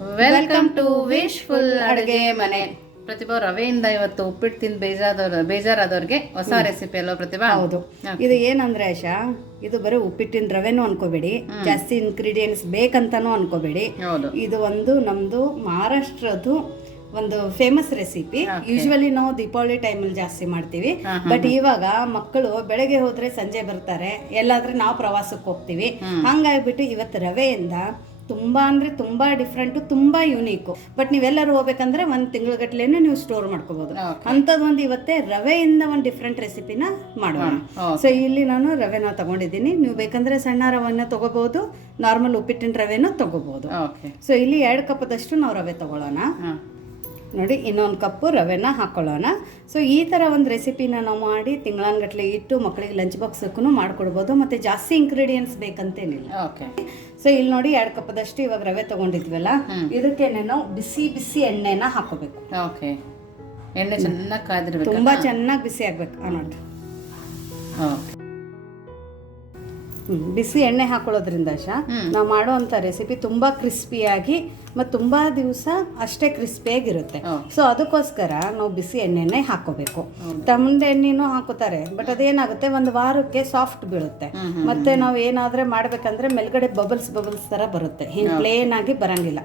Welcome to wishful ಅಡುಗೆ ಮನೆ. ಪ್ರತಿಭಾ ರವೆಯಿಂದ ಇವತ್ತು ಉಪ್ಪಿಟ್ಟು ತಿಂದು ಬೇಜಾರ ಬೇಜಾರಾದವ್ರಿಗೆ ಹೊಸ ರೆಸಿಪಿ ಅಲ್ವಾ ಪ್ರತಿಭಾ. ಹೌದು. ಇದು ಏನಂದ್ರೆ ಆಶಾ ಇದು ಬರೀ ಉಪ್ಪಿಟ್ಟಿನ ರವೆನೂ ಅನ್ಕೋಬೇಡಿ ಜಾಸ್ತಿ ಇನ್ಗ್ರೀಡಿಯೆಂಟ್ಸ್ ಬೇಕಂತಾನೂ ಅನ್ಕೋಬೇಡಿ. ಹೌದು. ಇದು ಒಂದು ನಮ್ದು ಮಹಾರಾಷ್ಟ್ರದ್ದು ಒಂದು ಫೇಮಸ್ ರೆಸಿಪಿ ಯೂಶ್ವಲಿ ನಾವು ದೀಪಾವಳಿ ಟೈಮಲ್ಲಿ ಜಾಸ್ತಿ ಮಾಡ್ತೀವಿ. ಬಟ್ ಇವಾಗ ಮಕ್ಕಳು ಬೆಳಗ್ಗೆ ಹೋದ್ರೆ ಸಂಜೆ ಬರ್ತಾರೆ ಎಲ್ಲಾದ್ರೆ ನಾವು ಪ್ರವಾಸಕ್ಕೆ ಹೋಗ್ತೀವಿ. ಹಂಗಾಗ್ಬಿಟ್ಟು ಇವತ್ತು ರವೆಯಿಂದ ತುಂಬಾ ಅಂದ್ರೆ ತುಂಬಾ ಡಿಫ್ರೆಂಟು ತುಂಬಾ ಯುನೀಕು ಬಟ್ ನೀವೆಲ್ಲರೂ ಹೋಗ್ಬೇಕಂದ್ರೆ ಒಂದ್ ತಿಂಗಳಗಟ್ಲೆನೂ ನೀವು ಸ್ಟೋರ್ ಮಾಡ್ಕೋಬಹುದು ಅಂಥದ್ದೊಂದು ಇವತ್ತೆ ಇವತ್ತೇ ರವೆಯಿಂದ ಒಂದು ಡಿಫ್ರೆಂಟ್ ರೆಸಿಪಿನ ಮಾಡೋಣ. ಸೊ ಇಲ್ಲಿ ನಾನು ರವೆನ ತಗೊಂಡಿದ್ದೀನಿ. ನೀವು ಬೇಕಂದ್ರೆ ಸಣ್ಣ ರವೆನ ತಗೋಬಹುದು ನಾರ್ಮಲ್ ಉಪ್ಪಿಟ್ಟಿನ ರವೆನ ತಗೋಬಹುದು ಸೊ ಇಲ್ಲಿ ಎರಡು ಕಪ್ಪದಷ್ಟು ನಾವು ರವೆ ತಗೊಳ್ಳೋಣ. ನೋಡಿ ಇನ್ನೊಂದು ಕಪ್ಪು ರವೆನ ಹಾಕೊಳ್ಳೋಣ. ಸೊ ಈ ಥರ ಒಂದು ರೆಸಿಪಿನ ನಾವು ಮಾಡಿ ತಿಂಗಳಾನ್ಗಟ್ಲೆ ಇಟ್ಟು ಮಕ್ಕಳಿಗೆ ಲಂಚ್ ಬಾಕ್ಸಕ್ಕೂ ಮಾಡ್ಕೊಡ್ಬೋದು. ಮತ್ತು ಜಾಸ್ತಿ ಇಂಗ್ರೀಡಿಯೆಂಟ್ಸ್ ಬೇಕಂತೇನಿಲ್ಲ. ಓಕೆ ಸೊ ಇಲ್ಲಿ ನೋಡಿ ಎರಡು ಕಪ್ಪದಷ್ಟು ಇವಾಗ ರವೆ ತಗೊಂಡಿದ್ವಲ್ಲ? ಇದಕ್ಕೇನೆ ನಾವು ಬಿಸಿ ಬಿಸಿ ಎಣ್ಣೆನ ಹಾಕೋಬೇಕು ಓಕೆ ಎಣ್ಣೆ ಚೆನ್ನಾಗಿ ಕಾದಿರಬೇಕು ತುಂಬ ಚೆನ್ನಾಗಿ ಬಿಸಿ ಆಗಬೇಕು. ನೋಡಿ ಓಕೆ ಬಿಸಿ ಎಣ್ಣೆ ಹಾಕೊಳ್ಳೋದ್ರಿಂದ ಶಾ ನಾವು ಮಾಡುವಂಥ ರೆಸಿಪಿ ತುಂಬ ಕ್ರಿಸ್ಪಿಯಾಗಿ ಮತ್ತು ತುಂಬ ದಿವಸ ಅಷ್ಟೇ ಕ್ರಿಸ್ಪಿಯಾಗಿರುತ್ತೆ. ಸೊ ಅದಕ್ಕೋಸ್ಕರ ನಾವು ಬಿಸಿ ಎಣ್ಣೆನೇ ಹಾಕೋಬೇಕು. ತಮ್ಮದ ಎಣ್ಣೆನೂ ಹಾಕೋತಾರೆ ಬಟ್ ಅದೇನಾಗುತ್ತೆ ಒಂದು ವಾರಕ್ಕೆ ಸಾಫ್ಟ್ ಬೀಳುತ್ತೆ. ಮತ್ತೆ ನಾವು ಏನಾದ್ರೆ ಮಾಡ್ಬೇಕಂದ್ರೆ ಮೇಲ್ಗಡೆ ಬಬಲ್ಸ್ ಬಬಲ್ಸ್ ತರ ಬರುತ್ತೆ. ಹಿಂಗೆ ಪ್ಲೇನ್ ಆಗಿ ಬರಂಗಿಲ್ಲ.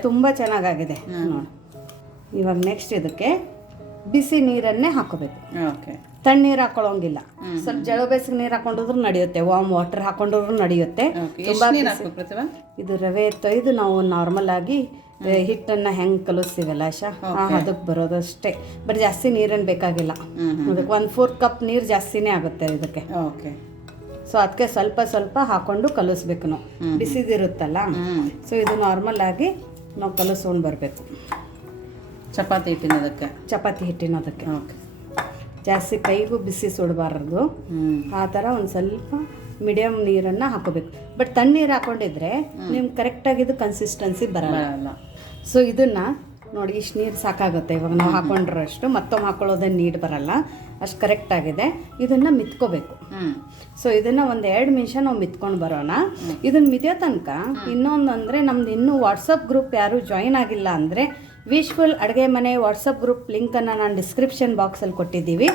ತುಂಬ ಚೆನ್ನಾಗಾಗಿದೆ. ನೋಡಿ. ಇವಾಗ ನೆಕ್ಸ್ಟ್ ಇದಕ್ಕೆ ಬಿಸಿ ನೀರನ್ನೇ ಹಾಕೋಬೇಕು. ಓಕೆ. ತಣ್ಣೀರು ಹಾಕೊಳ್ಳೋಂಗಿಲ್ಲ. ಸ್ವಲ್ಪ ಜಳ ಬೇಸಿಗೆ ನೀರು ಹಾಕೊಂಡ್ರು ನಡೆಯುತ್ತೆ ವಾಮ್ ವಾಟರ್ ಹಾಕೊಂಡ್ರು ನಡೆಯುತ್ತೆ. ಇದು ರವೆ ತೊಯ್ದು ನಾವು ನಾರ್ಮಲ್ ಆಗಿ ಹಿಟ್ಟನ್ನ ಹೆಂಗ್ ಕಲಿಸ್ತೀವಲ್ಲ ಆಶಾ? ಅದಕ್ಕೆ ಬರೋದಷ್ಟೇ ಬಟ್ ಜಾಸ್ತಿ ನೀರೇನು ಬೇಕಾಗಿಲ್ಲ. ಅದಕ್ಕೆ ಒಂದು ಫೋರ್ ಕಪ್ ನೀರು ಜಾಸ್ತಿನೇ ಆಗುತ್ತೆ ಇದಕ್ಕೆ. ಓಕೆ ಸೊ ಅದಕ್ಕೆ ಸ್ವಲ್ಪ ಸ್ವಲ್ಪ ಹಾಕೊಂಡು ಕಲಿಸ್ಬೇಕು ನಾವು. ಬಿಸಿದಿರುತ್ತಲ್ಲ? ಸೊ ಇದು ನಾರ್ಮಲ್ ಆಗಿ ನಾವು ಕಲಿಸ್ಕೊಂಡು ಬರಬೇಕು. ಚಪಾತಿ ಹಿಟ್ಟಿನೋದಕ್ಕೆ? ಚಪಾತಿ ಹಿಟ್ಟಿನೋದಕ್ಕೆ. ಓಕೆ ಜಾಸ್ತಿ ಕೈಗೂ ಬಿಸಿ ಸುಡಬಾರ್ದು. ಆ ಥರ ಒಂದು ಸ್ವಲ್ಪ ಮೀಡಿಯಮ್ ನೀರನ್ನು ಹಾಕೋಬೇಕು ಬಟ್ ತಣ್ಣೀರು ಹಾಕೊಂಡಿದ್ರೆ ನಿಮ್ಗೆ ಕರೆಕ್ಟಾಗಿ ಇದು ಕನ್ಸಿಸ್ಟೆನ್ಸಿ ಬರಲ್ಲ. ಸೊ ಇದನ್ನು ನೋಡಿ ಇಷ್ಟು ನೀರು ಸಾಕಾಗುತ್ತೆ. ಇವಾಗ ನಾವು ಹಾಕೊಂಡ್ರಷ್ಟು ಮತ್ತೊಮ್ಮೆ ಹಾಕೊಳ್ಳೋದೇ ನೀರು ಬರಲ್ಲ. ಅಷ್ಟು ಕರೆಕ್ಟಾಗಿದೆ ಇದನ್ನು ಇದನ್ನ ಮಿತ್ಕೋಬೇಕು. ಸೊ ಇದನ್ನು ಒಂದು ಎರಡು ನಿಮಿಷ ನಾವು ಮಿತ್ಕೊಂಡು ಬರೋಣ. ಇದನ್ನು ಮಿತಿಯೋ ತನಕ ಇನ್ನೊಂದು ಅಂದರೆ ನಮ್ದು ಇನ್ನೂ ವಾಟ್ಸಪ್ ಗ್ರೂಪ್ ಯಾರು ಜಾಯಿನ್ ಆಗಿಲ್ಲ ಅಂದರೆ ವಿಶ್ಫುಲ್ ಅಡುಗೆ ಮನೆ ವಾಟ್ಸಪ್ ಗ್ರೂಪ್ ಲಿಂಕನ್ನು ನಾನು ಡಿಸ್ಕ್ರಿಪ್ಷನ್ ಬಾಕ್ಸಲ್ಲಿ ಕೊಟ್ಟಿದ್ದೀವಿ.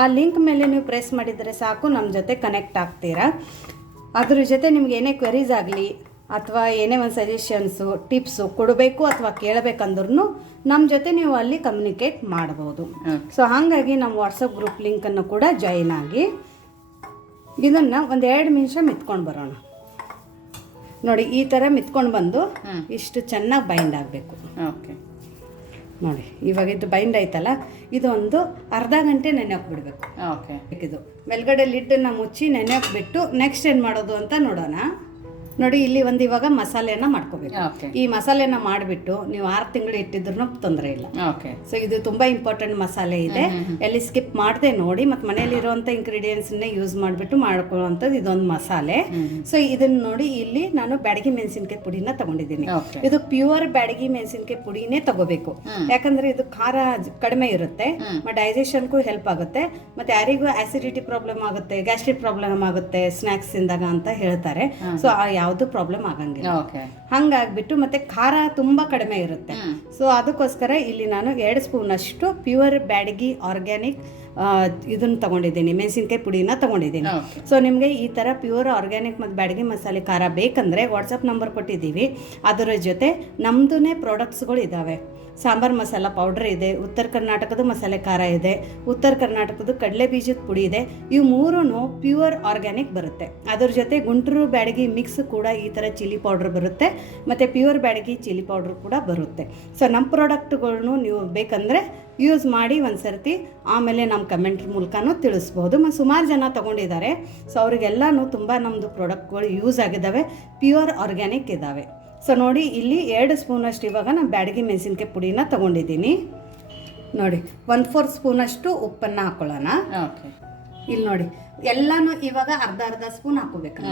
ಆ ಲಿಂಕ್ ಮೇಲೆ ನೀವು ಪ್ರೆಸ್ ಮಾಡಿದರೆ ಸಾಕು ನಮ್ಮ ಜೊತೆ ಕನೆಕ್ಟ್ ಆಗ್ತೀರಾ. ಅದ್ರ ಜೊತೆ ನಿಮ್ಗೆ ಏನೇ ಕ್ವೆರೀಸ್ ಆಗಲಿ ಅಥವಾ ಏನೇ ಒಂದು ಸಜೆಷನ್ಸು ಟಿಪ್ಸು ಕೊಡಬೇಕು ಅಥವಾ ಕೇಳಬೇಕಂದ್ರೂ ನಮ್ಮ ಜೊತೆ ನೀವು ಅಲ್ಲಿ ಕಮ್ಯುನಿಕೇಟ್ ಮಾಡ್ಬೋದು. ಸೊ ಹಾಗಾಗಿ ನಮ್ಮ ವಾಟ್ಸಪ್ ಗ್ರೂಪ್ ಲಿಂಕನ್ನು ಕೂಡ ಜಾಯಿನ್ ಆಗಿ ಇದನ್ನು ಒಂದು ಎರಡು ನಿಮಿಷ ಮಿತ್ಕೊಂಡು ಬರೋಣ. ನೋಡಿ ಈ ಥರ ಮಿತ್ಕೊಂಡು ಬಂದು ಇಷ್ಟು ಚೆನ್ನಾಗಿ ಬೈಂಡ್ ಆಗಬೇಕು. ಓಕೆ. ನೋಡಿ ಇವಾಗ ಇದು ಬೈಂಡ್ ಆಯ್ತಲ್ಲ ಇದೊಂದು ಅರ್ಧ ಗಂಟೆ ನೆನೆಯೋಕೆ ಬಿಡಬೇಕು ಓಕೆ ಇದು ಮೇಲ್ಗಡೆ ಲಿಡ್ಡನ್ನು ಮುಚ್ಚಿ ನೆನೆಯೋಕೆ ಬಿಟ್ಟು ನೆಕ್ಸ್ಟ್ ಏನು ಮಾಡೋದು ಅಂತ ನೋಡೋಣ. ನೋಡಿ ಇಲ್ಲಿ ಒಂದು ಇವಾಗ ಮಸಾಲೆನ ಮಾಡ್ಕೋಬೇಕು. ಈ ಮಸಾಲೆನ ಮಾಡಿಬಿಟ್ಟು ನೀವು ಆರು ತಿಂಗಳು ಇಟ್ಟಿದ್ರು ತೊಂದರೆ ಇಲ್ಲ. ಸೊ ಇದು ತುಂಬಾ ಇಂಪಾರ್ಟೆಂಟ್ ಮಸಾಲೆ ಇದೆ. ಎಲ್ಲಿ ಸ್ಕಿಪ್ ಮಾಡದೆ ನೋಡಿ ಮತ್ತೆ ಮನೆಯಲ್ಲಿ ಇರುವಂತ ಇಂಗ್ರೀಡಿಯೆಂಟ್ಸನ್ನೇ ಯೂಸ್ ಮಾಡಿಬಿಟ್ಟು ಮಾಡ್ಕೊಳ್ಳುವಂಥದ್ದು ಇದೊಂದು ಮಸಾಲೆ. ಸೊ ಇದನ್ನ ನೋಡಿ ಇಲ್ಲಿ ನಾನು ಬ್ಯಾಡಗಿ ಮೆಣಸಿನಕಾಯಿ ಪುಡಿನ ತಗೊಂಡಿದ್ದೀನಿ. ಇದು ಪ್ಯೂರ್ ಬ್ಯಾಡಗಿ ಮೆಣಸಿನಕಾಯಿ ಪುಡಿನೇ ತಗೋಬೇಕು. ಯಾಕಂದ್ರೆ ಇದು ಖಾರ ಕಡಿಮೆ ಇರುತ್ತೆ. ಡೈಜೆಷನ್ಗೂ ಹೆಲ್ಪ್ ಆಗುತ್ತೆ. ಮತ್ತೆ ಯಾರಿಗೂ ಆಸಿಡಿಟಿ ಪ್ರಾಬ್ಲಮ್ ಆಗುತ್ತೆ ಗ್ಯಾಸ್ಟ್ರಿಕ್ ಪ್ರಾಬ್ಲಮ್ ಆಗುತ್ತೆ ಸ್ನಾಕ್ಸ್ ಇಂದಾಗ ಅಂತ ಹೇಳ್ತಾರೆ. ಸೊ ಆ ಯಾವುದು ಪ್ರಾಬ್ಲಮ್ ಆಗಂಗಿಲ್ಲ. ಓಕೆ ಹಂಗಾಗ್ಬಿಟ್ಟು ಮತ್ತೆ ಖಾರ ತುಂಬಾ ಕಡಿಮೆ ಇರುತ್ತೆ. ಸೊ ಅದಕ್ಕೋಸ್ಕರ ಇಲ್ಲಿ ನಾನು ಎರಡು ಸ್ಪೂನ್ ಅಷ್ಟು ಪ್ಯೂರ್ ಬ್ಯಾಡಗಿ ಆರ್ಗ್ಯಾನಿಕ್ ಇದನ್ನ ತಗೊಂಡಿದ್ದೀನಿ ಮೆಣಸಿನ್ಕಾಯಿ ಪುಡಿನ ತಗೊಂಡಿದ್ದೀನಿ. ಸೊ ನಿಮಗೆ ಈ ಥರ ಪ್ಯೂರ್ ಆರ್ಗ್ಯಾನಿಕ್ ಮತ್ತು ಬ್ಯಾಡಗಿ ಮಸಾಲೆ ಖಾರ ಬೇಕಂದರೆ ವಾಟ್ಸಪ್ ನಂಬರ್ ಕೊಟ್ಟಿದ್ದೀವಿ. ಅದರ ಜೊತೆ ನಮ್ಮದೇ ಪ್ರಾಡಕ್ಟ್ಸ್ಗಳು ಇದ್ದಾವೆ ಸಾಂಬಾರ್ ಮಸಾಲ ಪೌಡರ್ ಇದೆ ಉತ್ತರ ಕರ್ನಾಟಕದ ಮಸಾಲೆ ಖಾರ ಇದೆ ಉತ್ತರ ಕರ್ನಾಟಕದ ಕಡಲೆ ಬೀಜದ ಪುಡಿ ಇದೆ ಇವು ಮೂರೂ ಪ್ಯೂರ್ ಆರ್ಗ್ಯಾನಿಕ್ ಬರುತ್ತೆ. ಅದ್ರ ಜೊತೆ ಗುಂಟೂರು ಬ್ಯಾಡಗಿ ಮಿಕ್ಸ್ ಕೂಡ ಈ ಥರ ಚಿಲ್ಲಿ ಪೌಡ್ರ್ ಬರುತ್ತೆ ಮತ್ತು ಪ್ಯೂರ್ ಬ್ಯಾಡಗಿ ಚಿಲ್ಲಿ ಪೌಡ್ರ್ ಕೂಡ ಬರುತ್ತೆ. ಸೊ ನಮ್ಮ ಪ್ರಾಡಕ್ಟ್ಗಳನ್ನೂ ನೀವು ಬೇಕಂದರೆ ಯೂಸ್ ಮಾಡಿ ಒಂದು ಸರ್ತಿ ಆಮೇಲೆ ನಮ್ಮ ಕಮೆಂಟ್ ಮೂಲಕನೂ ತಿಳಿಸ್ಬೋದು. ಮತ್ತು ಸುಮಾರು ಜನ ತೊಗೊಂಡಿದ್ದಾರೆ. ಸೊ ಅವರಿಗೆಲ್ಲನೂ ತುಂಬ ನಮ್ಮದು ಪ್ರಾಡಕ್ಟ್ಗಳು ಯೂಸ್ ಆಗಿದ್ದಾವೆ. ಪ್ಯೂರ್ ಆರ್ಗ್ಯಾನಿಕ್ ಇದ್ದಾವೆ. ಸೊ ನೋಡಿ ಇಲ್ಲಿ ಎರಡು ಸ್ಪೂನಷ್ಟು ಇವಾಗ ನಾನು ಬ್ಯಾಡಗಿ ಮೆಣಸಿನ್ಕಾಯಿ ಪುಡಿನ ತೊಗೊಂಡಿದ್ದೀನಿ. ನೋಡಿ ಒನ್ ಫೋರ್ ಸ್ಪೂನಷ್ಟು ಉಪ್ಪನ್ನು ಹಾಕೊಳ್ಳೋಣ. ಓಕೆ. ಇಲ್ಲಿ ನೋಡಿ ಎಲ್ಲಾನು ಇವಾಗ ಅರ್ಧ ಅರ್ಧ ಸ್ಪೂನ್ ಹಾಕೋಬೇಕು.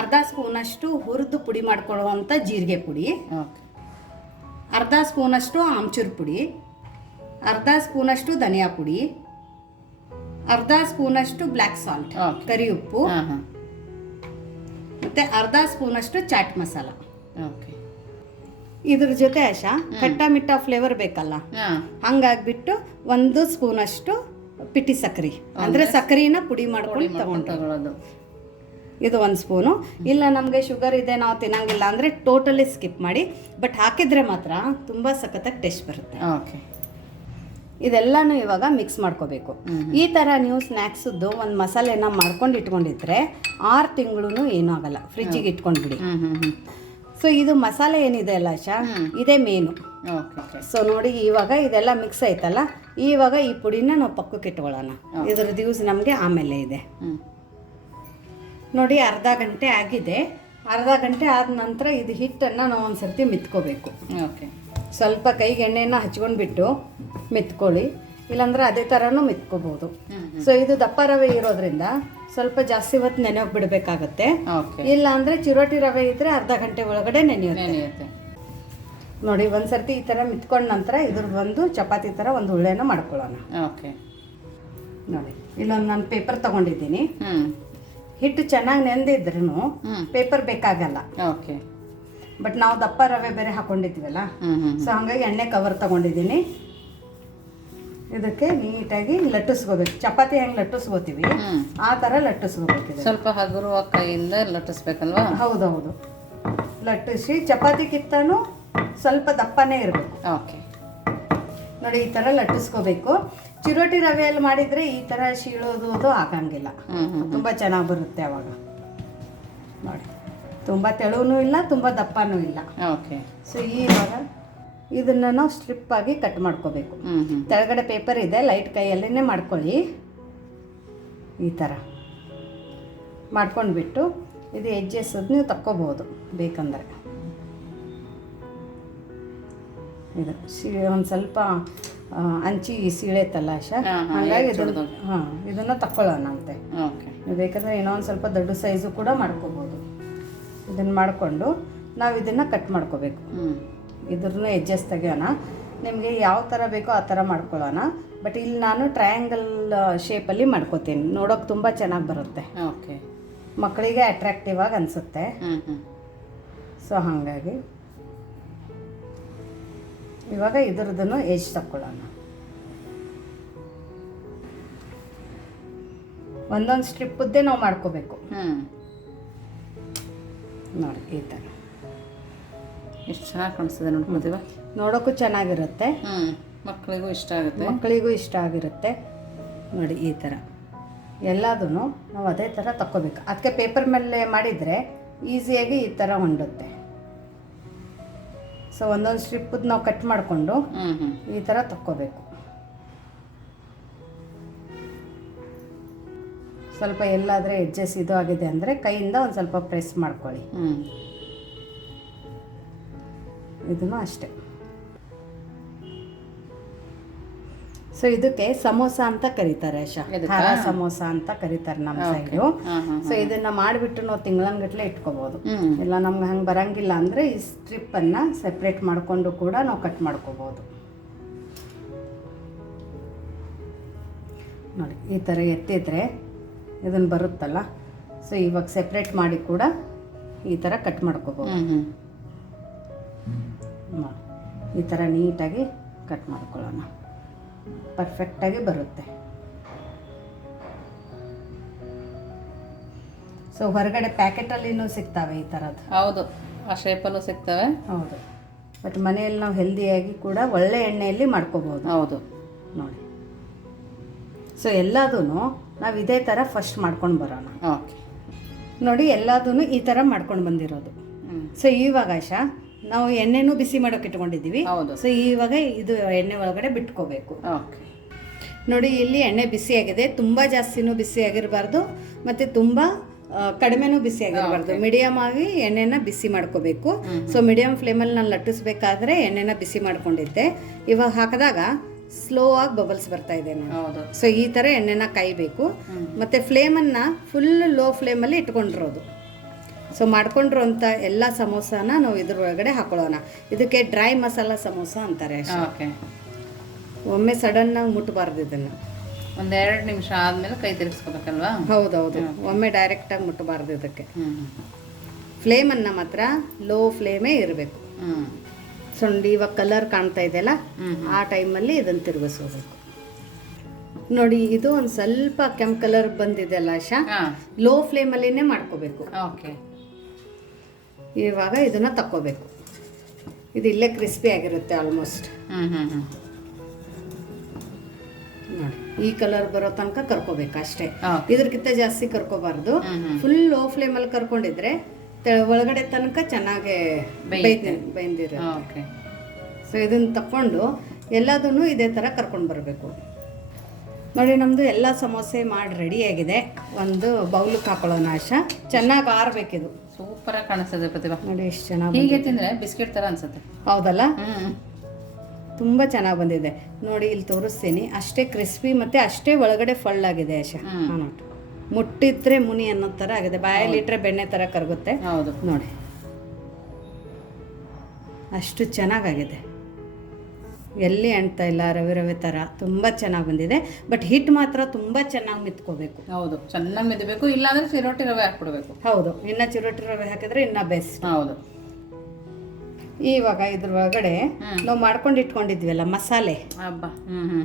ಅರ್ಧ ಸ್ಪೂನಷ್ಟು ಹುರಿದು ಪುಡಿ ಮಾಡ್ಕೊಳ್ಳುವಂಥ ಜೀರಿಗೆ ಪುಡಿ. ಓಕೆ. ಅರ್ಧ ಸ್ಪೂನಷ್ಟು ಆಮ್ಚೂರ್ ಪುಡಿ. ಅರ್ಧ ಸ್ಪೂನಷ್ಟು ಧನಿಯಾ ಪುಡಿ. ಅರ್ಧ ಸ್ಪೂನಷ್ಟು ಬ್ಲ್ಯಾಕ್ ಸಾಲ್ಟ್ Okay. ಕರಿ ಉಪ್ಪು ಹಾಂ ಹಾಂ. ಮತ್ತೆ ಅರ್ಧ ಸ್ಪೂನಷ್ಟು ಚಾಟ್ ಮಸಾಲ. ಓಕೆ ಇದ್ರ ಜೊತೆ ಆಶಾ ಖಟ್ಟ ಮಿಟ್ಟ ಫ್ಲೇವರ್ ಬೇಕಲ್ಲ? ಹಾಂ. ಹಂಗಾಗ್ಬಿಟ್ಟು ಒಂದು ಸ್ಪೂನ್ ಅಷ್ಟು ಪಿಟ್ಟಿ ಸಕ್ಕರೆ ಅಂದ್ರೆ ಸಕ್ಕರೆನ ಪುಡಿ ಮಾಡ್ಕೊಂಡು ತಗೊಂಡು ತಗೊಳ್ಳೋದು. ಇದು ಒಂದು ಸ್ಪೂನು. ಇಲ್ಲ ನಮಗೆ ಶುಗರ್ ಇದೆ ನಾವು ತಿನ್ನಂಗಿಲ್ಲ ಅಂದರೆ ಟೋಟಲಿ ಸ್ಕಿಪ್ ಮಾಡಿ. ಬಟ್ ಹಾಕಿದ್ರೆ ಮಾತ್ರ ತುಂಬ ಸಖತ್ತಾಗಿ ಟೇಸ್ಟ್ ಬರುತ್ತೆ. ಓಕೆ ಇದೆಲ್ಲನೂ ಇವಾಗ ಮಿಕ್ಸ್ ಮಾಡ್ಕೋಬೇಕು. ಈ ಥರ ನೀವು ಸ್ನ್ಯಾಕ್ಸದ್ದು ಒಂದು ಮಸಾಲೆನ ಮಾಡ್ಕೊಂಡು ಇಟ್ಕೊಂಡಿದ್ರೆ ಆರು ತಿಂಗಳು ಏನೂ ಆಗಲ್ಲ. ಫ್ರಿಜ್ಜಿಗೆ ಇಟ್ಕೊಂಡ್ಬಿಡಿ. ಸೊ ಇದು ಮಸಾಲೆ ಏನಿದೆ ಅಲ್ಲ ಶಾ ಇದೇ ಮೇನು ಸೊ ನೋಡಿ ಇವಾಗ ಇದೆಲ್ಲ ಮಿಕ್ಸ್ ಆಯ್ತಲ್ಲ? ಇವಾಗ ಈ ಪುಡಿನ ನಾವು ಪಕ್ಕಕ್ಕೆ ಇಟ್ಕೊಳ್ಳೋಣ. ಇದ್ರದ್ದು ಯೂಸ್ ನಮಗೆ ಆಮೇಲೆ ಇದೆ. ನೋಡಿ ಅರ್ಧ ಗಂಟೆ ಆಗಿದೆ. ಅರ್ಧ ಗಂಟೆ ಆದ ನಂತರ ಇದು ಹಿಟ್ಟನ್ನು ನಾವು ಒಂದು ಸರ್ತಿ ಮಿತ್ಕೋಬೇಕು. ಓಕೆ ಸ್ವಲ್ಪ ಕೈಗೆ ಎಣ್ಣೆಯನ್ನು ಹಚ್ಕೊಂಡು ಬಿಟ್ಟು ಮೆತ್ಕೊಳ್ಳಿ. ಇಲ್ಲಾಂದ್ರೆ ಅದೇ ಥರನೂ ಮಿತ್ಕೋಬೋದು. ಸೊ ಇದು ದಪ್ಪ ರವೆ ಇರೋದ್ರಿಂದ ಸ್ವಲ್ಪ ಜಾಸ್ತಿ ಹೊತ್ತು ನೆನೆಯೋಗಿ ಬಿಡಬೇಕಾಗತ್ತೆ. ಓಕೆ ಇಲ್ಲ ಅಂದರೆ ಚಿರೋಟಿ ರವೆ ಇದ್ರೆ ಅರ್ಧ ಗಂಟೆ ಒಳಗಡೆ ನೆನೆಯುತ್ತೆ. ನೋಡಿ ಒಂದ್ಸರ್ತಿ ಈ ಥರ ಮಿತ್ಕೊಂಡ ನಂತರ ಇದ್ರ ಒಂದು ಚಪಾತಿ ಥರ ಒಂದು ಉಳ್ಳೆನ ಮಾಡ್ಕೊಳ್ಳೋಣ. ಓಕೆ ನೋಡಿ ಇಲ್ಲೊಂದು ನಾನು ಪೇಪರ್ ತಗೊಂಡಿದ್ದೀನಿ. ಹಿಟ್ಟು ಚೆನ್ನಾಗಿ ನೆಂದಿದ್ರೂ ಪೇಪರ್ ಬೇಕಾಗಲ್ಲ. ಓಕೆ ಬಟ್ ನಾವು ದಪ್ಪ ರವೆ ಬೇರೆ ಹಾಕೊಂಡಿದ್ದೀವಲ್ಲ ಸೊ ಹಂಗಾಗಿ ಎಣ್ಣೆ ಕವರ್ ತಗೊಂಡಿದ್ದೀನಿ. ಇದಕ್ಕೆ ನೀಟಾಗಿ ಲಟ್ಟಿಸ್ಕೋಬೇಕು. ಚಪಾತಿ ಹೆಂಗೆ ಲಟ್ಟಿಸ್ಕೋತೀವಿ. ಆ ಥರ ಲಟ್ಟಿಸ್ಕೋಬೇಕು ಸ್ವಲ್ಪ ಹಗುರುವ ಕೈಯಿಂದ ಲಟ್ಟಿಸ್ಬೇಕಲ್ವಾ? ಹೌದೌದು. ಲಟ್ಟಿಸಿ ಚಪಾತಿ ಕಿತ್ತನು ಸ್ವಲ್ಪ ದಪ್ಪನೇ ಇರಬೇಕು. ಓಕೆ. ನೋಡಿ ಈ ಥರ ಲಟ್ಟಿಸ್ಕೋಬೇಕು. ಚಿರೋಟಿ ರವೆಯಲ್ಲಿ ಮಾಡಿದರೆ ಈ ಥರ ಶೀಳೋದು ಅದು ಆಗಂಗಿಲ್ಲ. ತುಂಬ ಚೆನ್ನಾಗಿ ಬರುತ್ತೆ ಅವಾಗ. ನೋಡಿ. ತುಂಬ ತೆಳುವೂ ಇಲ್ಲ ತುಂಬ ದಪ್ಪನೂ ಇಲ್ಲ. ಓಕೆ. ಸೊ ಇವಾಗ ಇದನ್ನು ನಾವು ಸ್ಟ್ರಿಪ್ ಆಗಿ ಕಟ್ ಮಾಡ್ಕೋಬೇಕು. ತೆಳಗಡೆ ಪೇಪರ್ ಇದೆ ಲೈಟ್ ಕೈಯಲ್ಲೇ ಮಾಡ್ಕೊಳ್ಳಿ. ಈ ಥರ ಮಾಡ್ಕೊಂಡ್ಬಿಟ್ಟು ಇದು ಎಜ್ಜೆಸ್ ನೀವು ತಕ್ಕೋಬೋದು ಬೇಕಂದರೆ. ಇದು ಸೀ ಒಂದು ಸ್ವಲ್ಪ ಹಂಚಿ ಅಂಚಿ ಸೀಳೆತಲ್ಲ ಆಶಾ? ಹಾಗಾಗಿ ಇದನ್ನು ಹಾಂ ಇದನ್ನು ತಕ್ಕೊಳ್ಳೋಣ ಅಂತೆ. ಓಕೆ. ನೀವು ಬೇಕಂದರೆ ಏನೋ ಒಂದು ಸ್ವಲ್ಪ ದೊಡ್ಡ ಸೈಜು ಕೂಡ ಮಾಡ್ಕೋಬೋದು. ಇದನ್ನು ಮಾಡಿಕೊಂಡು ನಾವು ಇದನ್ನು ಕಟ್ ಮಾಡ್ಕೋಬೇಕು. ಇದ್ರನ್ನ ಎಡ್ಜಸ್ ತೆಗಿಯೋಣ. ನಿಮಗೆ ಯಾವ ಥರ ಬೇಕೋ ಆ ಥರ ಮಾಡ್ಕೊಳ್ಳೋಣ. ಬಟ್ ಇಲ್ಲಿ ನಾನು ಟ್ರಯಾಂಗಲ್ ಶೇಪಲ್ಲಿ ಮಾಡ್ಕೋತೀನಿ. ನೋಡೋಕೆ ತುಂಬ ಚೆನ್ನಾಗಿ ಬರುತ್ತೆ. ಓಕೆ. ಮಕ್ಕಳಿಗೆ ಅಟ್ರಾಕ್ಟಿವ್ ಆಗಿ ಅನಿಸುತ್ತೆ. ಸೊ ಹಾಗಾಗಿ ಇವಾಗ ಇದ್ರದ್ದನ್ನು ಎಜ್ ತಕ್ಕೊಳ್ಳೋಣ. ಒಂದೊಂದು ಸ್ಟ್ರಿಪ್ಪದ್ದೇ ನಾವು ಮಾಡ್ಕೋಬೇಕು. ನೋಡಿ ಈ ಥರ ಎಷ್ಟು ಚೆನ್ನಾಗಿ ಕಾಣಿಸ್ತದೆ ನೋಡಿ ಪ್ರತಿಭಾ ನೋಡೋಕ್ಕೂ ಚೆನ್ನಾಗಿರುತ್ತೆ. ಹ್ಞೂ ಮಕ್ಕಳಿಗೂ ಇಷ್ಟ ಆಗುತ್ತೆ. ಮಕ್ಕಳಿಗೂ ಇಷ್ಟ ಆಗಿರುತ್ತೆ. ನೋಡಿ ಈ ಥರ ಎಲ್ಲದೂ ನಾವು ಅದೇ ಥರ ತಕ್ಕೋಬೇಕು. ಅದಕ್ಕೆ ಪೇಪರ್ ಮೇಲೆ ಮಾಡಿದರೆ ಈಸಿಯಾಗಿ ಈ ಥರ ಹೊಂಡುತ್ತೆ. ಸೊ ಒಂದೊಂದು ಸ್ಟ್ರಿಪ್ಪದ್ದು ನಾವು ಕಟ್ ಮಾಡಿಕೊಂಡು ಈ ಥರ ತಕ್ಕೋಬೇಕು. ಸ್ವಲ್ಪ ಎಲ್ಲಾದರೆ ಎಡ್ಜಸ್ ಇದು ಆಗಿದೆ ಅಂದರೆ ಕೈಯಿಂದ ಒಂದು ಸ್ವಲ್ಪ ಪ್ರೆಸ್ ಮಾಡ್ಕೊಳ್ಳಿ. ಇದನ್ನು ಅಷ್ಟೆ. ಸೊ ಇದಕ್ಕೆ ಸಮೋಸ ಅಂತ ಕರೀತಾರೆ ಆಶಾ? ಖಾರ ಸಮೋಸ ಅಂತ ಕರೀತಾರೆ ನಮ್ಮ ಸೈಡು ಸೊ ಇದನ್ನ ಮಾಡಿಬಿಟ್ಟು ನಾವು ತಿಂಗಳಂಗಟ್ಲೆ ಇಟ್ಕೋಬಹುದು ಇಲ್ಲ ನಮ್ಗೆ ಹಂಗೆ ಬರಂಗಿಲ್ಲ ಅಂದರೆ ಈ ಸ್ಟ್ರಿಪ್ಪನ್ನು ಸೆಪ್ರೇಟ್ ಮಾಡಿಕೊಂಡು ಕೂಡ ನಾವು ಕಟ್ ಮಾಡ್ಕೋಬಹುದು ನೋಡಿ ಈ ಥರ ಎತ್ತಿದ್ರೆ ಇದನ್ನು ಬರುತ್ತಲ್ಲ? ಸೊ ಇವಾಗ ಸೆಪ್ರೇಟ್ ಮಾಡಿ ಕೂಡ ಈ ಥರ ಕಟ್ ಮಾಡ್ಕೋಬೋದು. ಈ ಥರ ನೀಟಾಗಿ ಕಟ್ ಮಾಡ್ಕೊಳ್ಳೋಣ. ಪರ್ಫೆಕ್ಟಾಗಿ ಬರುತ್ತೆ. ಸೊ ಹೊರಗಡೆ ಪ್ಯಾಕೆಟಲ್ಲಿನೂ ಸಿಗ್ತವೆ ಈ ಥರದ್ದು ಹೌದು. ಆ ಶೇಪಲ್ಲೂ ಸಿಗ್ತವೆ. ಹೌದು. ಬಟ್ ಮನೆಯಲ್ಲಿ ನಾವು ಹೆಲ್ದಿಯಾಗಿ ಕೂಡ ಒಳ್ಳೆ ಎಣ್ಣೆಯಲ್ಲಿ ಮಾಡ್ಕೋಬೋದು. ಹೌದು. ನೋಡಿ. ಸೊ ಎಲ್ಲದೂ ನಾವು ಇದೇ ಥರ ಫಸ್ಟ್ ಮಾಡ್ಕೊಂಡು ಬರೋಣ. ಓಕೆ ನೋಡಿ ಎಲ್ಲದೂ ಈ ಥರ ಮಾಡ್ಕೊಂಡು ಬಂದಿರೋದು. ಸೊ ಇವಾಗ ಆಶಾ ನಾವು ಎಣ್ಣೆನೂ ಬಿಸಿ ಮಾಡೋಕೆ ಇಟ್ಕೊಂಡಿದ್ದೀವಿ. ಹೌದು. ಸೊ ಇವಾಗ ಇದು ಎಣ್ಣೆ ಒಳಗಡೆ ಬಿಟ್ಕೋಬೇಕು. ಓಕೆ ನೋಡಿ ಇಲ್ಲಿ ಎಣ್ಣೆ ಬಿಸಿಯಾಗಿದೆ ತುಂಬ ಜಾಸ್ತಿನೂ ಬಿಸಿಯಾಗಿರಬಾರ್ದು ಮತ್ತು ತುಂಬ ಕಡಿಮೆನೂ ಕಡಿಮೆನೂ ಬಿಸಿಯಾಗಿರಬಾರ್ದು ಮೀಡಿಯಮ್ ಆಗಿ ಎಣ್ಣೆನ ಬಿಸಿ ಮಾಡ್ಕೋಬೇಕು. ಸೊ ಮೀಡಿಯಮ್ ಫ್ಲೇಮಲ್ಲಿ ನಾನು ಲಟ್ಟಿಸ್ಬೇಕಾದ್ರೆ ಎಣ್ಣೆನ ಬಿಸಿ ಮಾಡ್ಕೊಂಡಿದ್ದೆ. ಇವಾಗ ಹಾಕಿದಾಗ ಸ್ಲೋ ಆಗಿ ಬಬಲ್ಸ್ ಬರ್ತಾ ಇದೆ ಹೌದು. ಸೊ ಈ ಥರ ಎಣ್ಣೆನ ಕಾಯಬೇಕು. ಮತ್ತು ಫ್ಲೇಮನ್ನು ಫುಲ್ ಲೋ ಫ್ಲೇಮಲ್ಲಿ ಇಟ್ಕೊಂಡಿರೋದು. ಸೊ ಮಾಡ್ಕೊಂಡಿರೋಂಥ ಎಲ್ಲ ಸಮೋಸಾನ ನಾವು ಇದ್ರೊಳಗಡೆ ಹಾಕೊಳ್ಳೋಣ. ಇದಕ್ಕೆ ಡ್ರೈ ಮಸಾಲ ಸಮೋಸ ಅಂತಾರೆ ಓಕೆ ಒಮ್ಮೆ ಸಡನ್ನಾಗಿ ಮುಟ್ಟಬಾರ್ದು ಇದನ್ನು. ಒಂದು ಎರಡು ನಿಮಿಷ ಆದಮೇಲೆ ಕೈ ತಿರುಗಿಸ್ಕೋಬೇಕಲ್ವಾ? ಹೌದೌದು ಒಮ್ಮೆ ಡೈರೆಕ್ಟಾಗಿ ಮುಟ್ಟಬಾರ್ದು ಇದಕ್ಕೆ. ಫ್ಲೇಮನ್ನು ಮಾತ್ರ ಲೋ ಫ್ಲೇಮೇ ಇರಬೇಕು. ಸೊಂಡಿ ಇವಾಗ ಕಲರ್ ಕಾಣ್ತಾ ಇದೆಯಲ್ಲ ಆ ಟೈಮಲ್ಲಿ ಇದನ್ನು ತಿರುಗಿಸ್ಕೋಬೇಕು. ನೋಡಿ ಇದು ಒಂದು ಸ್ವಲ್ಪ ಕೆಂಪು ಕಲರ್ ಬಂದಿದೆಯಲ್ಲ ಆಶಾ? ಹಾ. ಲೋ ಫ್ಲೇಮಲ್ಲಿನೇ ಮಾಡ್ಕೋಬೇಕು. ಓಕೆ. ಇವಾಗ ಇದನ್ನ ತಕ್ಕೋಬೇಕು. ಇದು ಇಲ್ಲೇ ಕ್ರಿಸ್ಪಿ ಆಗಿರುತ್ತೆ ಆಲ್ಮೋಸ್ಟ್ ನೋಡಿ ಈ ಕಲರ್ ಬರೋ ತನಕ ಕರ್ಕೋಬೇಕು ಅಷ್ಟೇ. ಇದ್ರಕ್ಕಿಂತ ಜಾಸ್ತಿ ಕರ್ಕೋಬಾರ್ದು. ಫುಲ್ ಲೋ ಫ್ಲೇಮಲ್ಲಿ ಕರ್ಕೊಂಡಿದ್ರೆ ಒಳಗಡೆ ತನಕ ಚೆನ್ನಾಗಿ ಓಕೆ. ಸೊ ಇದನ್ನ ತಕೊಂಡು ಎಲ್ಲದನ್ನು ಇದೇ ಥರ ಕರ್ಕೊಂಡು ಬರಬೇಕು. ನೋಡಿ ನಮ್ಮದು ಎಲ್ಲ ಸಮೋಸೆ ಮಾಡಿ ರೆಡಿಯಾಗಿದೆ ಒಂದು ಬೌಲಿಗೆ ಹಾಕೊಳ್ಳೋಣ ಆಶಾ. ಚೆನ್ನಾಗಿ ಆರಬೇಕಿದು. ಸೂಪರ್ ಆಗಿ ಕಾಣಿಸ್ತದೆ ಪ್ರತಿಭಾ. ನೋಡಿ ಎಷ್ಟು ಚೆನ್ನಾಗಿ ಹೀಗೆ ತಿಂದರೆ ಬಿಸ್ಕೆಟ್ ತರ ಅನ್ಸುತ್ತೆ. ಹೌದಲ್ಲ? ತುಂಬ ಚೆನ್ನಾಗಿ ಬಂದಿದೆ. ನೋಡಿ ಇಲ್ಲಿ ತೋರಿಸ್ತೀನಿ. ಅಷ್ಟೇ ಕ್ರಿಸ್ಪಿ ಮತ್ತು ಅಷ್ಟೇ ಒಳಗಡೆ ಫಳ್ಳಾಗಿದೆ ಆಶಾ. ಹ್ಮ್. ಮುಟ್ಟಿದ್ರೆ ಮುನಿ ಅನ್ನೋ ಥರ ಆಗಿದೆ ಬಾಯಲ್ಲಿ ಇಟ್ಟರೆ ಬೆಣ್ಣೆ ಥರ ಕರಗುತ್ತೆ. ಹೌದು. ನೋಡಿ. ಅಷ್ಟು ಚೆನ್ನಾಗಾಗಿದೆ. ಎಲ್ಲಿ ಅಂಟ್ತಾ ಇಲ್ಲ ರವೆ ರವೆ ಥರ ತುಂಬ ಚೆನ್ನಾಗಿ ಬಂದಿದೆ. ಬಟ್ ಹಿಟ್ ಮಾತ್ರ ತುಂಬ ಚೆನ್ನಾಗಿ ಮಿತ್ಕೋಬೇಕು. ಹೌದು. ಚೆನ್ನಾಗಿ ಮೆದಬೇಕು ಇಲ್ಲಾಂದ್ರೆ ಚಿರೋಟಿ ರವೆ ಹಾಕ್ಬಿಡ್ಬೇಕು. ಹೌದು. ಇನ್ನು ಚಿರೋಟಿ ರವೆ ಹಾಕಿದ್ರೆ ಇನ್ನೂ ಬೆಸ್ಟ್. ಹೌದು. ಇವಾಗ ಇದ್ರ ಒಳಗಡೆ. ನಾವು ಮಾಡ್ಕೊಂಡು ಇಟ್ಕೊಂಡಿದ್ವಲ್ಲ ಮಸಾಲೆ.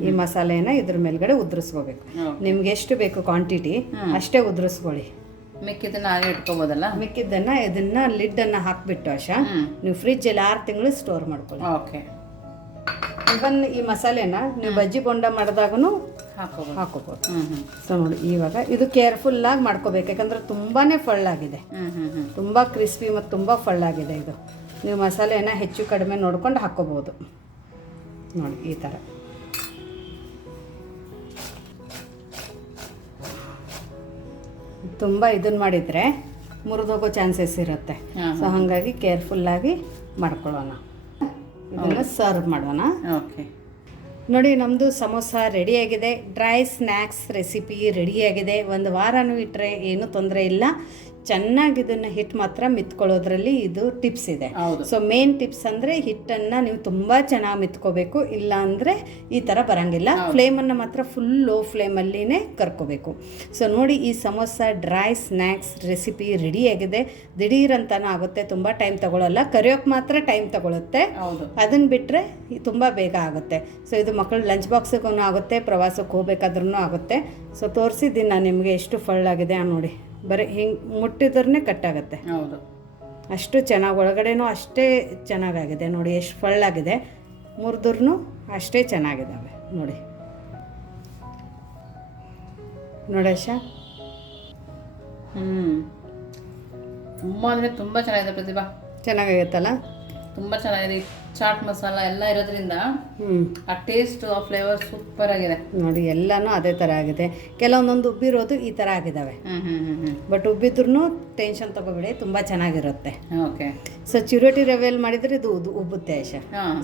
ಈ ಮಸಾಲೆನ ಇದ್ರ ಮೇಲ್ಗಡೆ ಉದುರಿಸ್ಕೋಬೇಕು. ನಿಮ್ಗೆ ಎಷ್ಟು ಬೇಕು ಕ್ವಾಂಟಿಟಿ ಅಷ್ಟೇ ಉದುರಿಸ್ಕೊಳ್ಳಿ. ಮಿಕ್ಕಿದ್ದನ್ನ ಹಾಗೆ ಇಟ್ಕೋಬೋದಲ್ಲ? ಮಿಕ್ಕಿದ್ದನ್ನ ಇದನ್ನ ಲಿಡ್ಡನ್ನು ಹಾಕ್ಬಿಟ್ಟು ಆಶಾ ನೀವು ಫ್ರಿಜ್ ಅಲ್ಲಿ ಆರು ತಿಂಗಳು ಸ್ಟೋರ್ ಮಾಡ್ಕೊಳ್ಳಿ. ಓಕೆ. ಇವನ್ ಈ ಮಸಾಲೆನ ನೀವು ಬಜ್ಜಿ ಬೊಂಡ ಮಾಡಿದಾಗೂ ಹಾಕೋಬೋದು ಹಾಕೋಬೋದು ಸೊ ನೋಡಿ ಇವಾಗ ಇದು ಕೇರ್ಫುಲ್ಲಾಗಿ ಮಾಡ್ಕೋಬೇಕು ಯಾಕಂದ್ರೆ ತುಂಬಾನೇ ಫಳ್ಳಾಗಿದೆ. ತುಂಬ ಕ್ರಿಸ್ಪಿ ಮತ್ತು ತುಂಬ ಫಳ್ಳಾಗಿದೆ ಇದು. ನೀವು ಮಸಾಲೆನ ಹೆಚ್ಚು ಕಡಿಮೆ ನೋಡ್ಕೊಂಡು ಹಾಕ್ಕೋಬೋದು ನೋಡಿ ಈ ಥರ ತುಂಬ ಇದನ್ನ ಮಾಡಿದರೆ ಮುರಿದೋಗೋ ಚಾನ್ಸಸ್ ಇರುತ್ತೆ. ಸೊ ಹಾಗಾಗಿ ಕೇರ್ಫುಲ್ಲಾಗಿ ಮಾಡ್ಕೊಳ್ಳೋಣ. ಇದನ್ನು ಸರ್ವ್ ಮಾಡೋಣ. ಓಕೆ. ನೋಡಿ ನಮ್ಮದು ಸಮೋಸ ರೆಡಿಯಾಗಿದೆ ಡ್ರೈ ಸ್ನ್ಯಾಕ್ಸ್ ರೆಸಿಪಿ ರೆಡಿಯಾಗಿದೆ ಒಂದು ವಾರನೂ ಇಟ್ಟರೆ ಏನೂ ತೊಂದರೆ ಇಲ್ಲ. ಚೆನ್ನಾಗಿ ಇದನ್ನು ಹಿಟ್ ಮಾತ್ರ ಮಿತ್ಕೊಳ್ಳೋದ್ರಲ್ಲಿ ಇದು ಟಿಪ್ಸ್ ಇದೆ. ಸೊ ಮೇನ್ ಟಿಪ್ಸ್ ಅಂದರೆ ಹಿಟ್ಟನ್ನು ನೀವು ತುಂಬ ಚೆನ್ನಾಗಿ ಮಿತ್ಕೋಬೇಕು ಇಲ್ಲ ಅಂದರೆ ಈ ಥರ ಬರಂಗಿಲ್ಲ. ಫ್ಲೇಮನ್ನು ಮಾತ್ರ ಫುಲ್ ಲೋ ಫ್ಲೇಮಲ್ಲಿನೇ ಕರ್ಕೋಬೇಕು. ಸೊ ನೋಡಿ ಈ ಸಮೋಸ ಡ್ರೈ ಸ್ನ್ಯಾಕ್ಸ್ ರೆಸಿಪಿ ರೆಡಿಯಾಗಿದೆ ದಿಢೀರಂತನೂ ಆಗುತ್ತೆ ತುಂಬ ಟೈಮ್ ತಗೊಳ್ಳಲ್ಲ ಕರಿಯೋಕೆ ಮಾತ್ರ ಟೈಮ್ ತಗೊಳುತ್ತೆ. ಅದನ್ನ ಬಿಟ್ಟರೆ ತುಂಬ ಬೇಗ ಆಗುತ್ತೆ. ಸೊ ಇದು ಮಕ್ಕಳು ಲಂಚ್ ಬಾಕ್ಸಿಗೂ ಆಗುತ್ತೆ ಪ್ರವಾಸಕ್ಕೆ ಹೋಗ್ಬೇಕಾದ್ರೂ ಆಗುತ್ತೆ. ಸೊ ತೋರಿಸಿದ್ದೀನಿ ನಾನು ನಿಮಗೆ ಎಷ್ಟು ಫಳ್ಳಾಗಿದೆ ಆ ನೋಡಿ. ಬರೀ ಹಿಂಗೆ ಮುಟ್ಟಿದ್ರೆ ಕಟ್ಟಾಗುತ್ತೆ ಹೌದು. ಅಷ್ಟು ಚೆನ್ನಾಗಿ ಒಳಗಡೆನೂ ಅಷ್ಟೇ ಚೆನ್ನಾಗಾಗಿದೆ. ನೋಡಿ ಎಷ್ಟು ಫಳ್ಳಾಗಿದೆ. ಮುರಿದ್ರೂ ಅಷ್ಟೇ ಚೆನ್ನಾಗಿದ್ದಾವೆ ನೋಡಿ. ನೋಡಶ ಹ್ಞೂ ತುಂಬ ಅಂದರೆ ತುಂಬಾ ಚೆನ್ನಾಗಿದೆ ಪ್ರತಿಭಾ. ಚೆನ್ನಾಗಾಗತ್ತಲ್ಲ? ತುಂಬಾ ಚೆನ್ನಾಗಿದೆ. ಚಾಟ್ ಮಸಾಲ ಎಲ್ಲ ಇರೋದ್ರಿಂದ ಆ ಟೇಸ್ಟ್ ಆ ಫ್ಲೇವರ್ ಸೂಪರ್ ಆಗಿದೆ. ನೋಡಿ ಎಲ್ಲನೂ ಅದೇ ಥರ ಆಗಿದೆ. ಕೆಲವೊಂದೊಂದು ಉಬ್ಬಿರೋದು ಈ ಥರ ಆಗಿದ್ದಾವೆ ಬಟ್ ಉಬ್ಬಿದ್ರೂ ಟೆನ್ಷನ್ ತಗೋಬೇಡಿ ತುಂಬ ಚೆನ್ನಾಗಿರುತ್ತೆ. ಓಕೆ ಸೊ ಚಿರೋಟಿ ರವೆಯಲ್ಲಿ ಮಾಡಿದರೆ ಇದು ಉದು ಉಬ್ಬುತ್ತೆ ಆಶಾ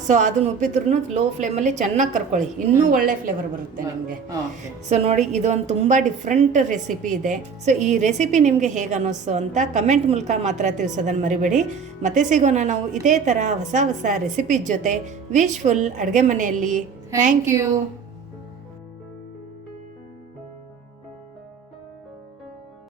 ಸೊ ಅದನ್ನ ಉಬ್ಬಿದ್ರೂ ಲೋ ಫ್ಲೇಮಲ್ಲಿ ಚೆನ್ನಾಗಿ ಕರ್ಕೊಳ್ಳಿ. ಇನ್ನೂ ಒಳ್ಳೆ ಫ್ಲೇವರ್ ಬರುತ್ತೆ ನಿಮಗೆ. ಸೊ ನೋಡಿ ಇದೊಂದು ತುಂಬ ಡಿಫ್ರೆಂಟ್ ರೆಸಿಪಿ ಇದೆ. ಸೊ ಈ ರೆಸಿಪಿ ನಿಮಗೆ ಹೇಗೆ ಅನ್ನಿಸ್ತು ಅಂತ ಕಮೆಂಟ್ ಮೂಲಕ ಮಾತ್ರ ತಿಳಿಸೋದನ್ನು ಮರಿಬೇಡಿ. ಮತ್ತೆ ಸಿಗೋಣ ನಾವು ಇದೇ ಥರ ಹೊಸ ಹೊಸ ರೆಸಿಪಿ ಜೊತೆ ವಿಶ್ಫುಲ್ ಅಡುಗೆ ಮನೆಯಲ್ಲಿ. Thank you